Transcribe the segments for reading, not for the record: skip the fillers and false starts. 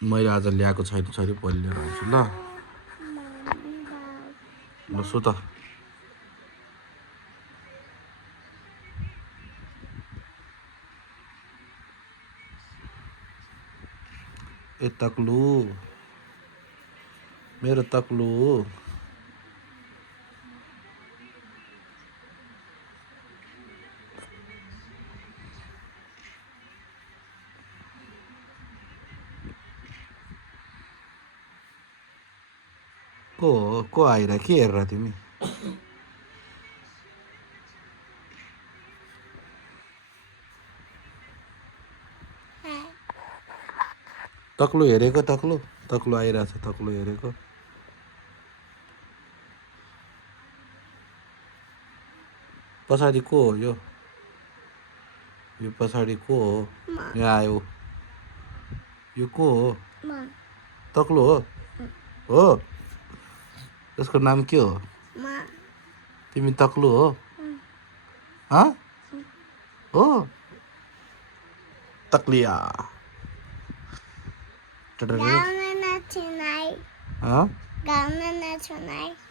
मैले आज ल्याएको छैन छोरी भोलि लिएर आउँछु ल ल सु त ए तक्लु मेरो तक्लु को आइरा के हेरेर तिमी तक्लु हेरेको तक्लु आइरहेछ तक्लु हेरेको पछाडि को हो यो पछाडि को हो यहाँ आयो यो को हो तक्लु हो यसको नाम के हो तिमी तक्लु हो हो तक्लिया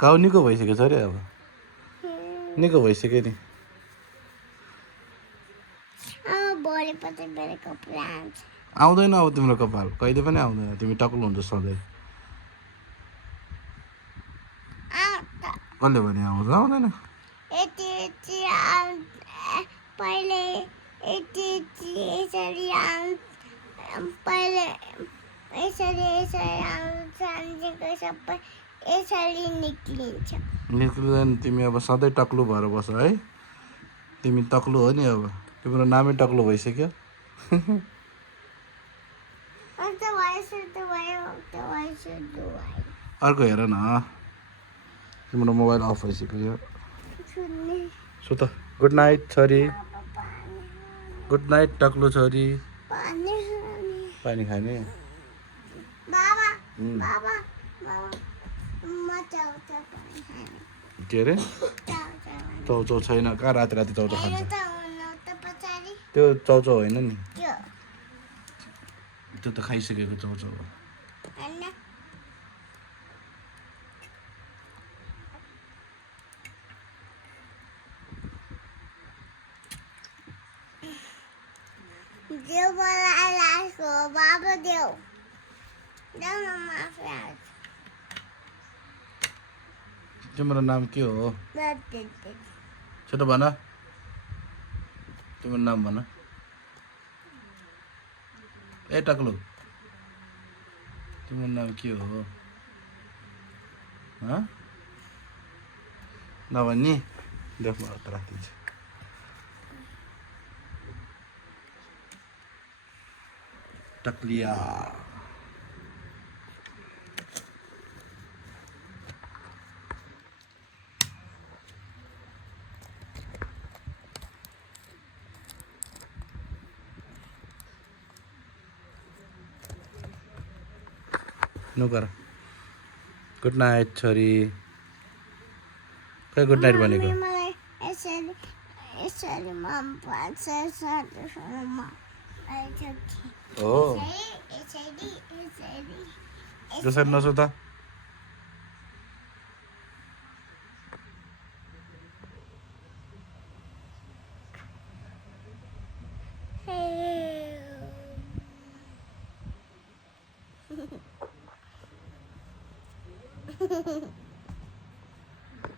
गाउँ निको भइसक्यो छ अरे अब निको भइसक्यो नि आउँदैन अब तिम्रो कपाल कहिले पनि आउँदैन तिमी टक्लु हुन्छ सधैँ कसले भने आउँछ आउँदैन निक्लिँदैन तिमी अब सधैँ टक्लु भएर बस है तिमी तक्लु हो नि अब तिम्रो नामै टक्लु भइसक्यो अर्को हेर न तिम्रो मोबाइल अफ भइसक्यो सो त गुड नाइट छोरी गुड नाइट टक्लु छोरी पानी खाने के अरे चाउचाउ छैन कहाँ राति राति चाउचाउ खान्छ त्यो चाउचाउ होइन नि त्यो त खाइसकेको चाउचाउ हो तिम्रो नाम के हो छोटो भन तिम्रो नाम भन ए टक्लु तिम्रो नाम के हो नभन्ने देख म त राखिदिन्छु टक्लिया नगर गुड नाइट छोरी खै गुड नाइट भनेको हो त्यसरी नसु त Ha ha ha.